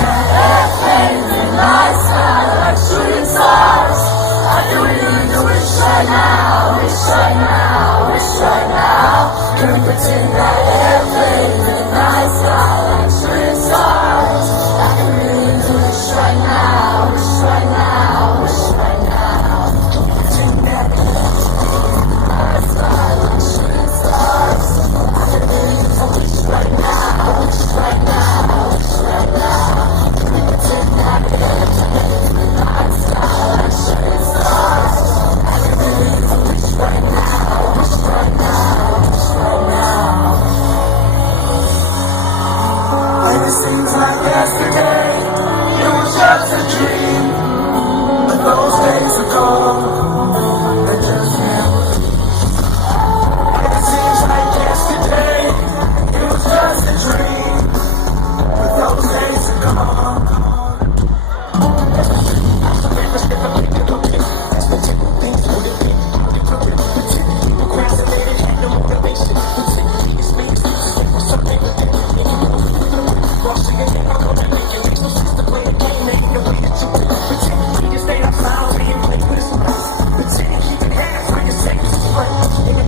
Airplanes in my sky like shooting stars. I do we need to wish right now, wish right now, wish right now. Can we pretend that